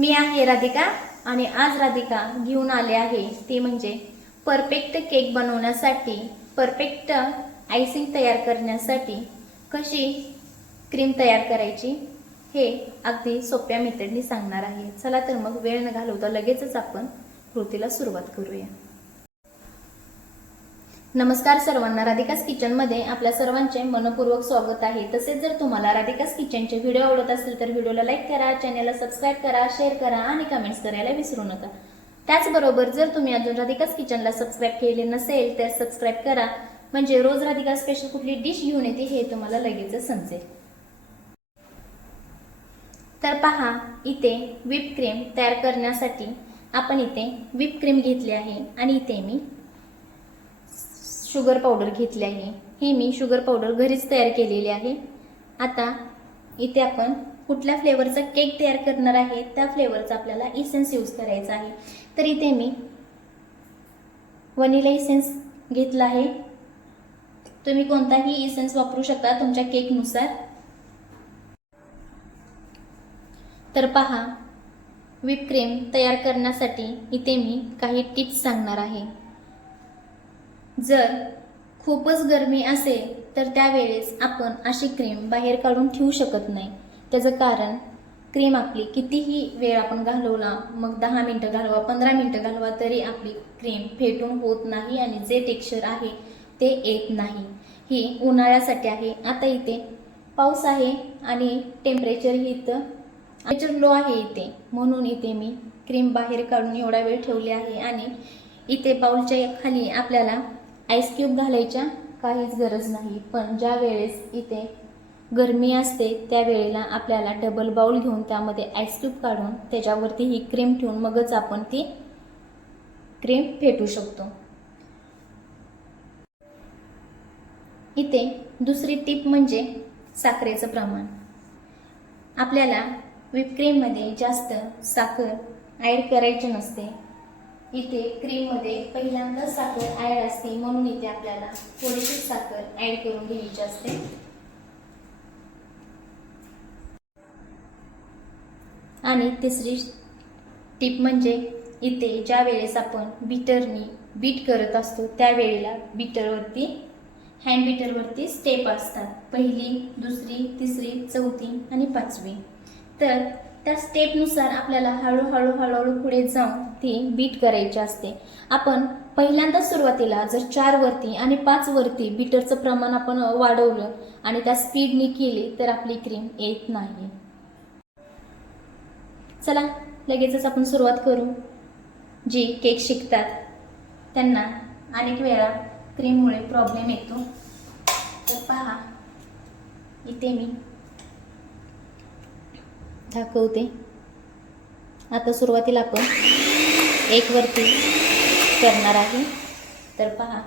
मी आहे राधिका आणि आज राधिका घेऊन आले आहे. ते म्हणजे परफेक्ट केक बनवण्यासाठी परफेक्ट आयसिंग तयार करण्यासाठी कशी क्रीम तयार करायची हे अगदी सोप्या मेथडनी सांगणार आहे. चला तर मग वेळ न घालवता लगेचच आपण कृतीला सुरुवात करूया. नमस्कार सर्वांना राधिकास किचनमध्ये आपल्या सर्वांचे मनपूर्वक स्वागत आहे. तसेच जर तुम्हाला राधिकास किचनचे व्हिडिओ आवडत असतील तर व्हिडिओला लाईक करा चॅनलला सबस्क्राईब करा शेअर करा आणि कमेंट्स करायला विसरू नका. त्याचबरोबर जर तुम्ही अजून राधिकास किचनला सबस्क्राईब केले नसेल तर सबस्क्राईब करा. म्हणजे रोज राधिका स्पेशल कुठली डिश घेऊन येते हे तुम्हाला लगेच समजेल. तर पहा इथे व्हिप क्रीम तयार करण्यासाठी आपण इथे व्हिप क्रीम घेतली आहे आणि इथे मी शुगर पावडर घेतली आहे. ही मी शुगर पावडर घरीच तयार केलेली आहे. आता इथे आपण कुठल्या फ्लेवरचा केक तयार करणार आहे त्या फ्लेवरचा आपल्याला इसेन्स यूज करायचा आहे. तर इथे मी वनिला इसेन्स घेतला आहे. तुम्ही कोणताही इसेन्स वापरू शकता तुमच्या केकनुसार तर पहा व्हिप क्रीम तयार करण्यासाठी इथे मी काही टिप्स सांगणार आहे. जर खूपच गरमी असेल तर त्यावेळेस आपण अशी क्रीम बाहेर काढून ठेवू शकत नाही. त्याचं कारण क्रीम आपली कितीही वेळ आपण घालवला मग दहा मिनटं घालवा पंधरा मिनटं घालवा तरी आपली क्रीम फेटून होत नाही आणि जे टेक्स्चर आहे ते येत नाही. ही उन्हाळ्यासाठी आहे. आता इथे पाऊस आहे आणि टेम्परेचर ही इथं टेम्परेचर लो आहे इथे. म्हणून इथे मी क्रीम बाहेर काढून एवढा वेळ ठेवली आहे आणि इथे पाऊलच्या खाली आपल्याला आईस क्यूब घालायच्या काहीच गरज नाही. पण ज्या वेळेस इथे गरमी असते त्यावेळेला आपल्याला डबल बाउल घेऊन त्यामध्ये आईस क्यूब काढून त्याच्यावरती ही क्रीम ठेवून मगच आपण ती क्रीम फेटू शकतो. इथे दुसरी टीप म्हणजे साखरेचं प्रमाण. आपल्याला विपक्रीममध्ये जास्त साखर ॲड करायची नसते. इथे क्रीममध्ये पहिल्यांदा साखर ॲड असते म्हणून इथे आपल्याला थोडीशी साखर ॲड करून घ्यायची असते. आणि तिसरी टिप म्हणजे इथे ज्या वेळेस आपण बीटरनी बीट करत असतो त्यावेळेला बीटरवरती हँड बीटरवरती स्टेप असतात. पहिली दुसरी तिसरी चौथी आणि पाचवी. तर त्या स्टेपनुसार आपल्याला हळूहळू हळूहळू पुढे जाऊन ती बीट करायची असते. आपण पहिल्यांदा सुरुवातीला जर चार वरती आणि पाच वरती बीटरचं प्रमाण आपण वाढवलं आणि त्या स्पीडने केली तर आपली क्रीम येत नाही. चला लगेचच आपण सुरुवात करू. जी केक शिकतात त्यांना अनेक वेळा क्रीममुळे प्रॉब्लेम येतो. तर पहा इथे मी दाखवते. आता सुरुवातीला आपण एक वरती करणार आहे. तर पहा.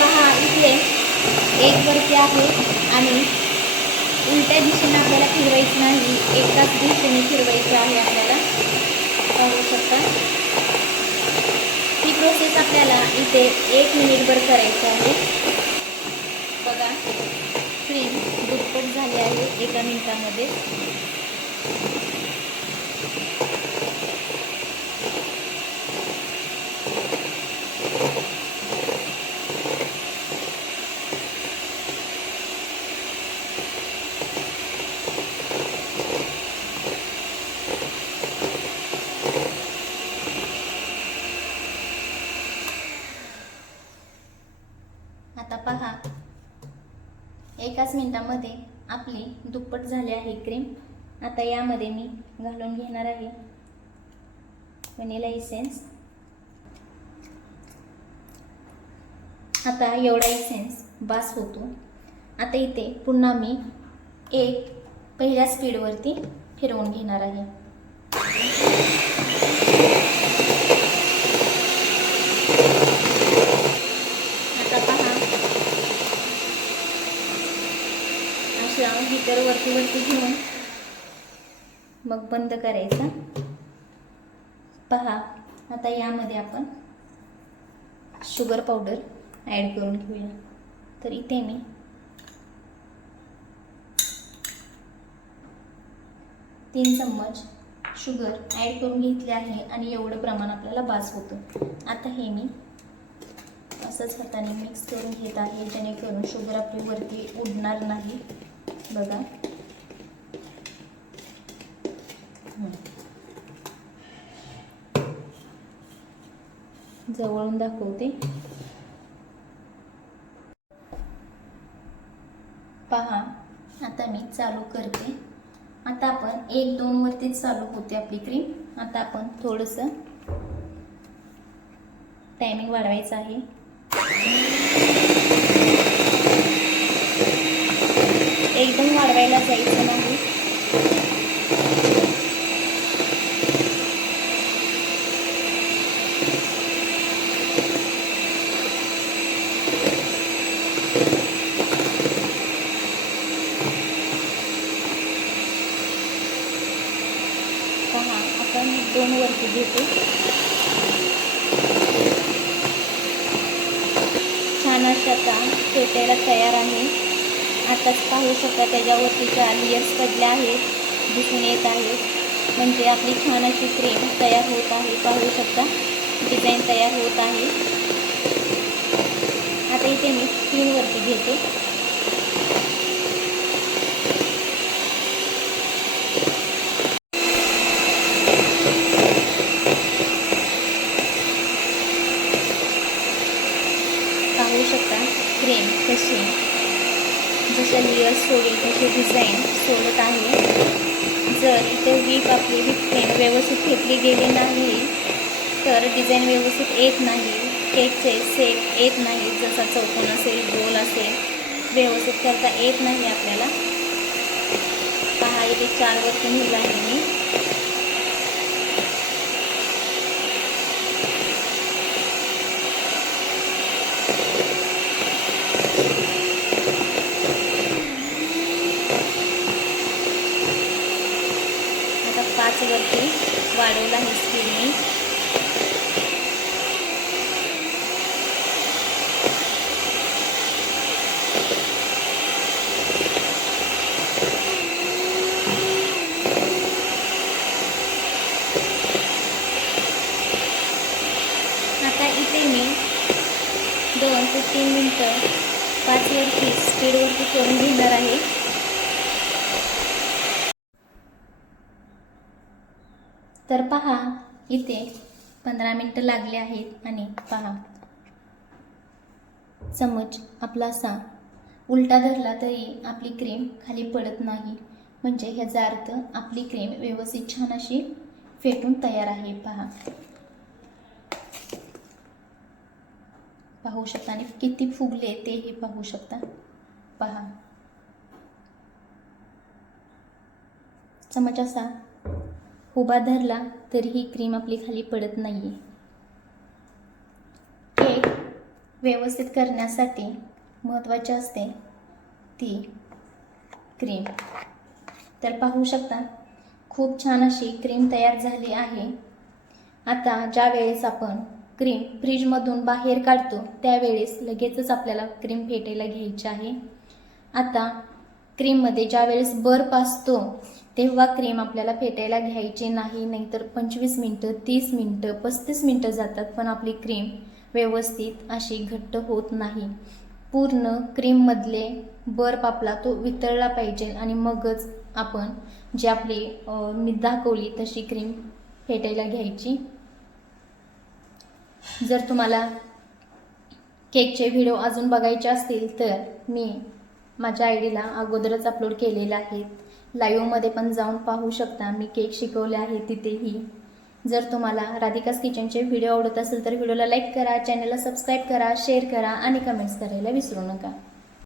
पहा इथे एक वरती आहे आणि उलट्या दिशेने आपल्याला फिरवायचं नाही. एकाच दिशेने फिरवायचं आहे आपल्याला. पाहू शकता. प्रोसेस आपल्याला इथे एक मिनिटभर करायचं आहे. बघा क्रीम दुप्पट झाली आहे एका मिनिटामध्ये आता पहा एकाच मिनटामध्ये आपली दुप्पट झाली आहे क्रीम आता यामध्ये मी घालून घेणार आहे वनिला इसेन्स आता एवढा इसेन्स बास होतो. आता इथे पुन्हा मी एक पहिल्या स्पीडवरती फिरवून घेणार आहे आता पहा अशा हीटर वरती वरती घेऊन. मग बंद करायचा. पहा आता यामध्ये आपण शुगर पावडर ॲड करून घेऊया. तर इथे मी तीन चम्मच शुगर ॲड करून घेतले आहे आणि एवढं प्रमाण आपल्याला बास होतं. आता हे मी असंच हाताने मिक्स करून घेत आहे जेणेकरून शुगर आपली वरती उडणार नाही. बघा. जवळून दाखवते. पहा आता मी चालू करते. आता आपण एक दोन वरतीच चालू होते आपली क्रीम आता आपण थोडंसं टायमिंग वाढवायचं आहे. एकदम वाढवायला जायचं नाही. पहा आपण दोन वरती घेतो. छान अशा आता फेटायला तयार आहे. आताच पाहू शकता त्याच्यावरती ज्या लेयर्स पडल्या आहेत दिसून येत आहेत म्हणजे आपली छान अशी क्रीम तयार होत आहे. पाहू शकता डिझाईन तयार होत आहे. आता इथे मी स्क्रीनवरती घेते पाहू शकता क्रीम कशी जशा लेयर्स सोडेल तशी डिझाईन सोडत आहे. जर इथे वीप आपली वीप व्यवस्थित घेतली गेली नाही तर डिझाईन व्यवस्थित येत नाही केकचे सेट येत नाही जसा चौकोन असेल गोल असेल व्यवस्थित करता येत नाही आपल्याला. पहा इथे चारवरती नेलं आहे मी आता पाच वरती वाढवला आहे स्पीड मी आता इथे मी दोन ते तीन मिनटं पाचवरती स्पीडवरती करून घेणार आहे. तर पहा इथे पंधरा मिनटं लागले आहेत आणि पहा. चमच आपला असा उलटा धरला तरी आपली क्रीम खाली पडत नाही. म्हणजे ह्याचा अर्थ आपली क्रीम व्यवस्थित छान अशी फेटून तयार आहे. पहा. पाहू शकता आणि किती फुगले तेही पाहू शकता. पहा. चमच असा उभा धरला तरीही क्रीम आपली खाली पडत नाही केक व्यवस्थित करण्यासाठी महत्त्वाची असते ती क्रीम तर पाहू शकता खूप छान अशी क्रीम तयार झाली आहे. आता ज्या वेळेस आपण क्रीम फ्रीजमधून बाहेर काढतो. त्यावेळेस लगेचच आपल्याला क्रीम फेटायला घ्यायची आहे. आता क्रीममध्ये ज्यावेळेस बर्फ असतो तेव्हा क्रीम आपल्याला फेटायला घ्यायची नाही. नाहीतर पंचवीस मिनटं तीस मिनटं पस्तीस मिनटं जातात पण आपली क्रीम व्यवस्थित अशी घट्ट होत नाही. पूर्ण क्रीममधले बर्फ आपला तो वितळला पाहिजे आणि मगच आपण जी आपली मी दाखवली तशी क्रीम फेटायला घ्यायची. जर तुम्हाला केकचे व्हिडिओ अजून बघायचे असतील तर मी माझ्या आय डीला अगोदरच अपलोड केलेले आहेत लाईव्हमध्ये पण जाऊन पाहू शकता. मी केक शिकवले आहे तिथेही. जर तुम्हाला राधिकास किचनचे व्हिडिओ आवडत असेल तर व्हिडिओला लाईक करा चॅनलला सबस्क्राईब करा शेअर करा आणि कमेंट्स करायला विसरू नका.